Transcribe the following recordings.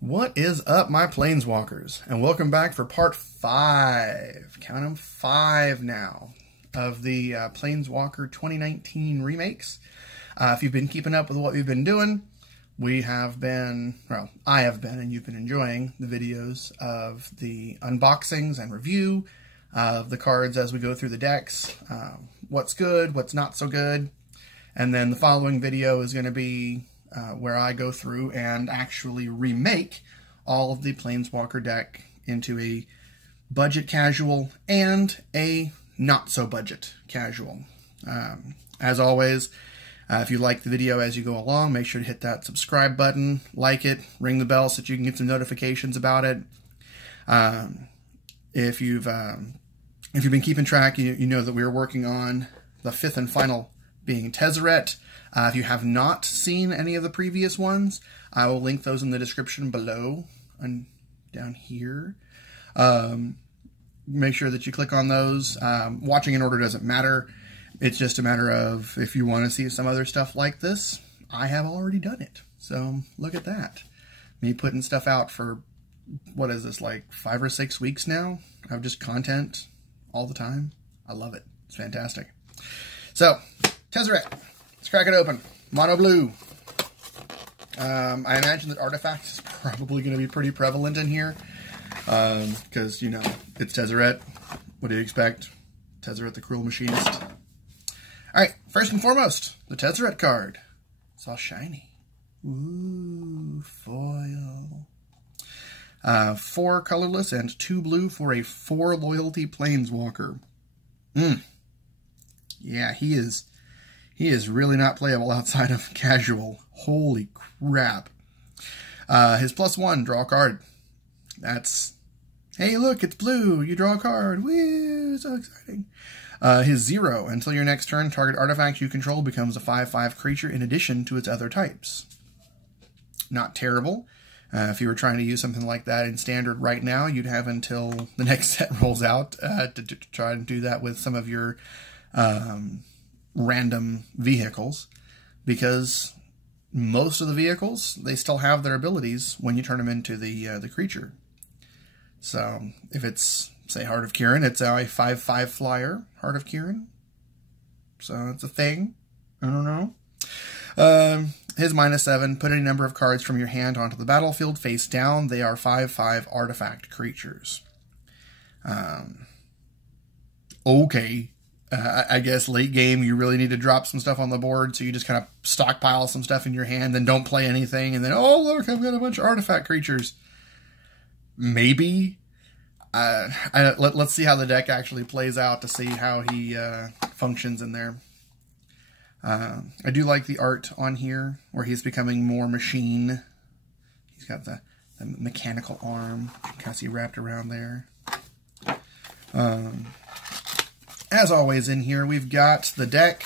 What is up, my Planeswalkers? And welcome back for part 5, count them 5 now, of the Planeswalker 2019 remakes. If you've been keeping up with what we've been doing, we have been, well, I have been, and you've been enjoying the videos of the unboxings and review of the cards as we go through the decks, what's good, what's not so good. And then the following video is going to be where I go through and actually remake all of the Planeswalker deck into a budget casual and a not-so-budget casual. As always, if you like the video as you go along, make sure to hit that subscribe button, like it, ring the bell so that you can get some notifications about it. If you've been keeping track, you know that we're working on the 5th and final being Tezeret. If you have not seen any of the previous ones, I will link those in the description below and down here. Make sure that you click on those. Watching in order doesn't matter. It's just a matter of if you want to see some other stuff like this, I have already done it. So look at that. Me putting stuff out for, what is this, like 5 or 6 weeks now? I've just content all the time. I love it. It's fantastic. So, Tezeret. Let's crack it open. Mono blue. I imagine that artifact is probably going to be pretty prevalent in here. Because, you know, it's Tezeret. What do you expect? Tezeret the Cruel Machinist. Alright, first and foremost, the Tezeret card. It's all shiny. Ooh, foil. 4 colorless and 2 blue for a 4 loyalty Planeswalker. Yeah, he is really not playable outside of casual. Holy crap. His +1, draw a card. That's, hey look, it's blue, you draw a card. Woo, so exciting. His 0, until your next turn, target artifact you control becomes a 5/5 creature in addition to its other types. Not terrible. If you were trying to use something like that in Standard right now, you'd have until the next set rolls out to try and do that with some of your random vehicles, because most of the vehicles, they still have their abilities when you turn them into the creature. So if it's, say, Heart of Kiran, it's a 5/5 flyer, Heart of Kiran. So it's a thing. I don't know. His -7, put any number of cards from your hand onto the battlefield face down. They are 5/5 artifact creatures. Okay. I guess late game you really need to drop some stuff on the board, so you just kind of stockpile some stuff in your hand, then don't play anything, and then, oh look, I've got a bunch of artifact creatures. Maybe. Let's see how the deck actually plays out to see how he functions in there. I do like the art on here, where he's becoming more machine. He's got the mechanical arm, you can kind of see wrapped around there. As always in here, we've got the deck,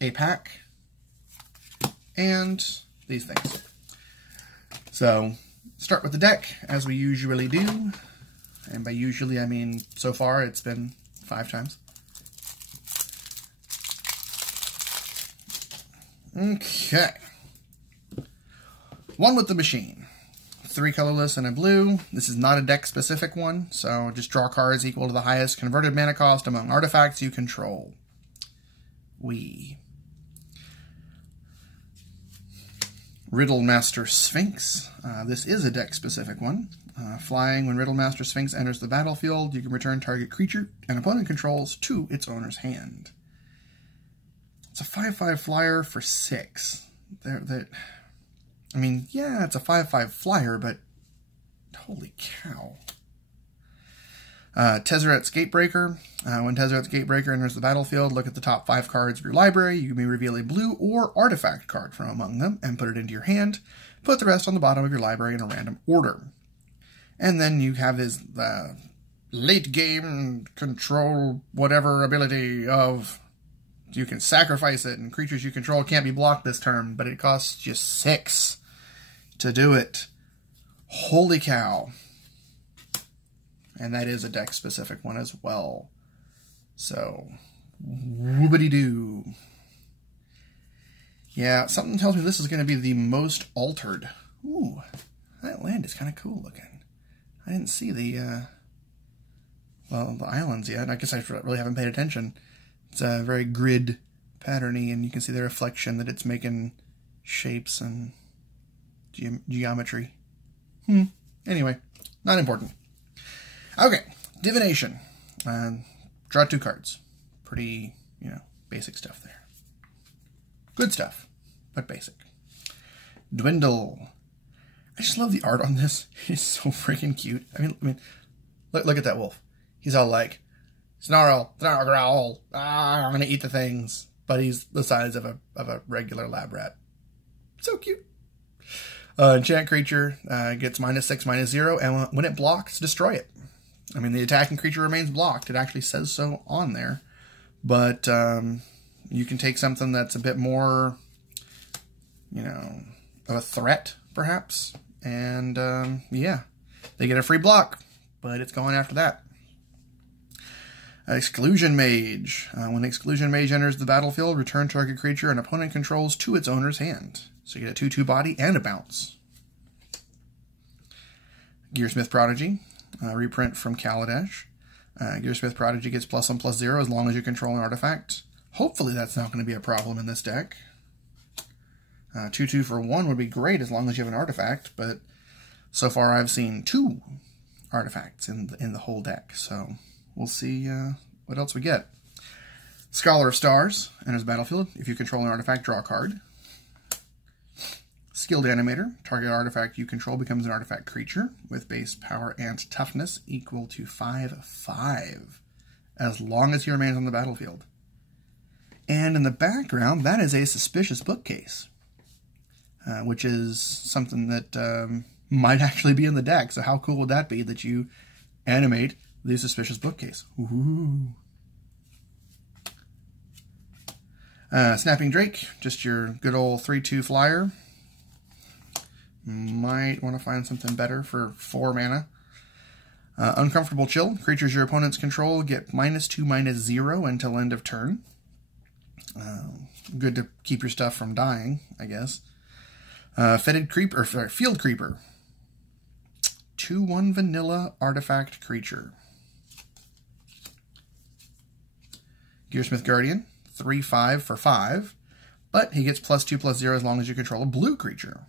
a pack, and these things. So, start with the deck, as we usually do. And by usually, I mean, so far it's been 5 times. Okay. One with the machine. 3 colorless and a blue. This is not a deck-specific one, so just draw cards equal to the highest converted mana cost among artifacts you control. Riddlemaster Sphinx. This is a deck-specific one. Flying, when Riddlemaster Sphinx enters the battlefield, you can return target creature an opponent controls to its owner's hand. It's a 5/5 flyer for 6. I mean, yeah, it's a 5/5 flyer, but holy cow. Tezeret's Gatebreaker. When Tezeret's Gatebreaker enters the battlefield, look at the top 5 cards of your library. You may reveal a blue or artifact card from among them and put it into your hand. Put the rest on the bottom of your library in a random order. And then you have his late game control whatever ability of, you can sacrifice it, and creatures you control can't be blocked this turn, but it costs you 6 to do it. Holy cow. And that is a deck-specific one as well. So, whoopity-doo. Yeah, something tells me this is going to be the most altered. Ooh, that land is kind of cool looking. I didn't see the islands yet. I guess I really haven't paid attention. It's very grid patterny, and you can see the reflection that it's making shapes and geometry. Anyway, not important. Okay, divination. Draw 2 cards. Pretty, basic stuff there. Good stuff, but basic. Dwindle. I just love the art on this. It's so freaking cute. I mean, look at that wolf. He's all like, snarl, growl. I'm gonna eat the things. But he's the size of a regular lab rat. So cute. Enchant creature gets -6, -0, and when it blocks, destroy it. I mean, the attacking creature remains blocked. It actually says so on there. But you can take something that's a bit more, of a threat, perhaps. And, yeah, they get a free block, but it's going after that. Exclusion Mage. When Exclusion Mage enters the battlefield, return target creature an opponent controls to its owner's hand. So you get a 2/2 body and a bounce. Gearsmith Prodigy. Reprint from Kaladesh. Gearsmith Prodigy gets +1/+0 as long as you control an artifact. Hopefully that's not going to be a problem in this deck. 2/2 for 1 would be great as long as you have an artifact, but so far I've seen 2 artifacts in the whole deck, so we'll see what else we get. Scholar of Stars enters the battlefield. If you control an artifact, draw a card. Skilled Animator. Target artifact you control becomes an artifact creature with base power and toughness equal to 5/5 as long as he remains on the battlefield. And in the background, that is a Suspicious Bookcase, which is something that might actually be in the deck. So how cool would that be that you animate the Suspicious Bookcase? Ooh. Snapping Drake, just your good old 3/2 flyer. Might want to find something better for 4 mana. Uncomfortable Chill. Creatures your opponents control get -2, -0 until end of turn. Good to keep your stuff from dying, I guess. Field Creeper. 2/1 vanilla artifact creature. Gearsmith Guardian. 3/5 for 5. But he gets +2/+0 as long as you control a blue creature.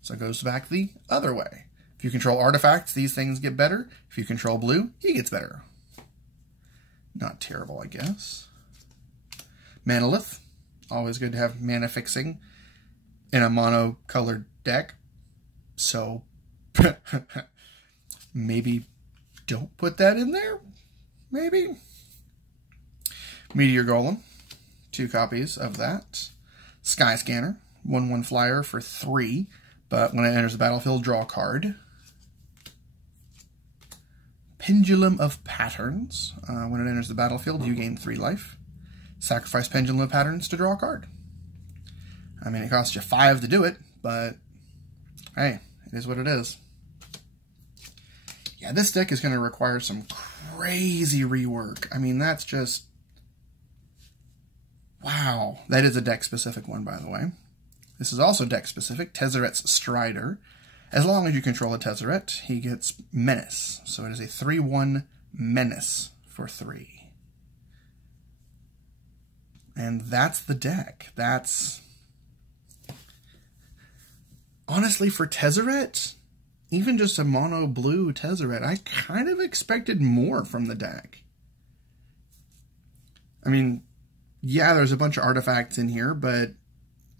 So it goes back the other way. If you control artifacts, these things get better. If you control blue, he gets better. Not terrible, I guess. Manalith. Always good to have mana fixing in a mono-colored deck. So maybe don't put that in there? Maybe. Meteor Golem. 2 copies of that. Sky Scanner. 1/1 flyer for 3. But when it enters the battlefield, draw a card. Pendulum of Patterns. When it enters the battlefield, you gain 3 life. Sacrifice Pendulum of Patterns to draw a card. I mean, it costs you 5 to do it, but hey, it is what it is. Yeah, this deck is going to require some crazy rework. I mean, that's just... wow. That is a deck-specific one, by the way. This is also deck-specific, Tezeret's Strider. As long as you control a Tezzeret, he gets Menace. So it is a 3/1 Menace for 3. And that's the deck. That's... honestly, for Tezzeret, even just a mono-blue Tezzeret, I kind of expected more from the deck. I mean, yeah, there's a bunch of artifacts in here, but,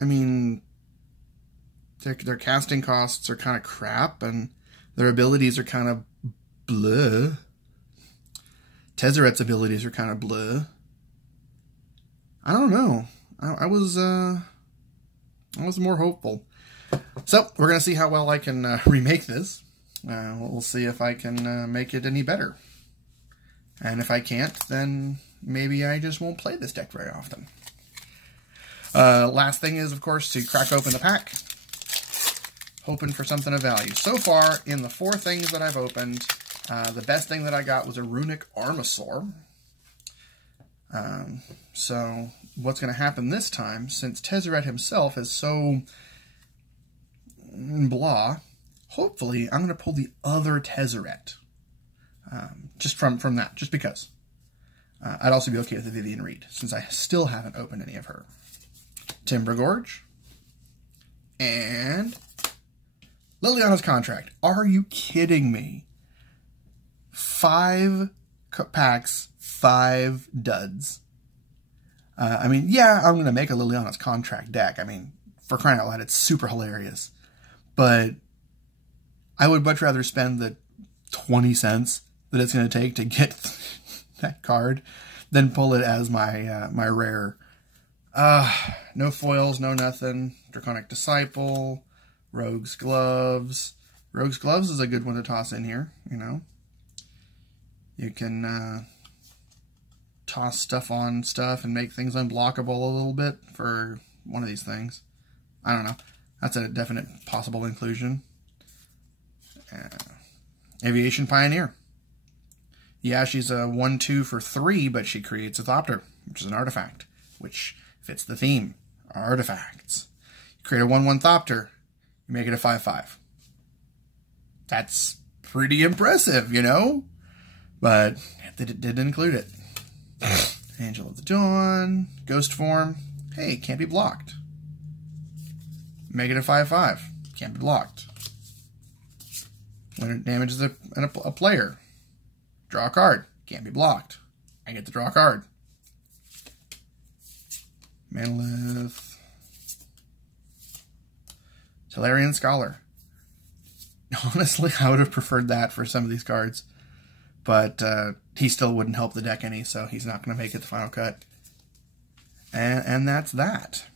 I mean... Their casting costs are kind of crap, and their abilities are kind of bleh. Tezzeret's abilities are kind of bleh. I don't know. I was more hopeful. So, we're going to see how well I can remake this. We'll see if I can make it any better. And if I can't, then maybe I just won't play this deck very often. Last thing is, of course, to crack open the pack. Hoping for something of value. So far, in the 4 things that I've opened, the best thing that I got was a Runic Armasaur. So what's going to happen this time, since Tezeret himself is so blah, hopefully I'm going to pull the other Tezeret. Just from that, just because. I'd also be okay with the Vivian Reed, since I still haven't opened any of her. Timber Gorge. And Liliana's Contract. Are you kidding me? 5 packs, 5 duds. I mean, yeah, I'm going to make a Liliana's Contract deck. I mean, for crying out loud, it's super hilarious. But I would much rather spend the 20 cents that it's going to take to get that card than pull it as my my rare. No foils, no nothing. Draconic Disciple, Rogue's Gloves. Rogue's Gloves is a good one to toss in here, you know. You can toss stuff on stuff and make things unblockable a little bit for one of these things. I don't know. That's a definite possible inclusion. Aviation Pioneer. Yeah, she's a 1/2 for 3, but she creates a Thopter, which is an artifact, which fits the theme. Artifacts. You create a 1/1 Thopter, you make it a 5/5. That's pretty impressive, you know? But it did include it. Angel of the Dawn, Ghost Form. Hey, can't be blocked. Make it a 5/5. Can't be blocked. When it damages a player, draw a card. Can't be blocked. I get to draw a card. Manolith. Tellarian Scholar. Honestly, I would have preferred that for some of these cards. But he still wouldn't help the deck any, so he's not going to make it the final cut. And that's that.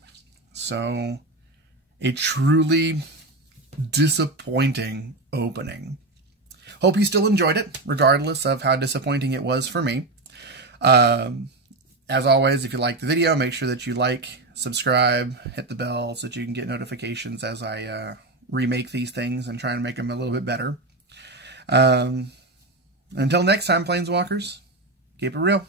So, a truly disappointing opening. Hope you still enjoyed it, regardless of how disappointing it was for me. As always, if you liked the video, make sure that you like, subscribe, hit the bell so that you can get notifications as I remake these things and try and make them a little bit better. Until next time, Planeswalkers, keep it real.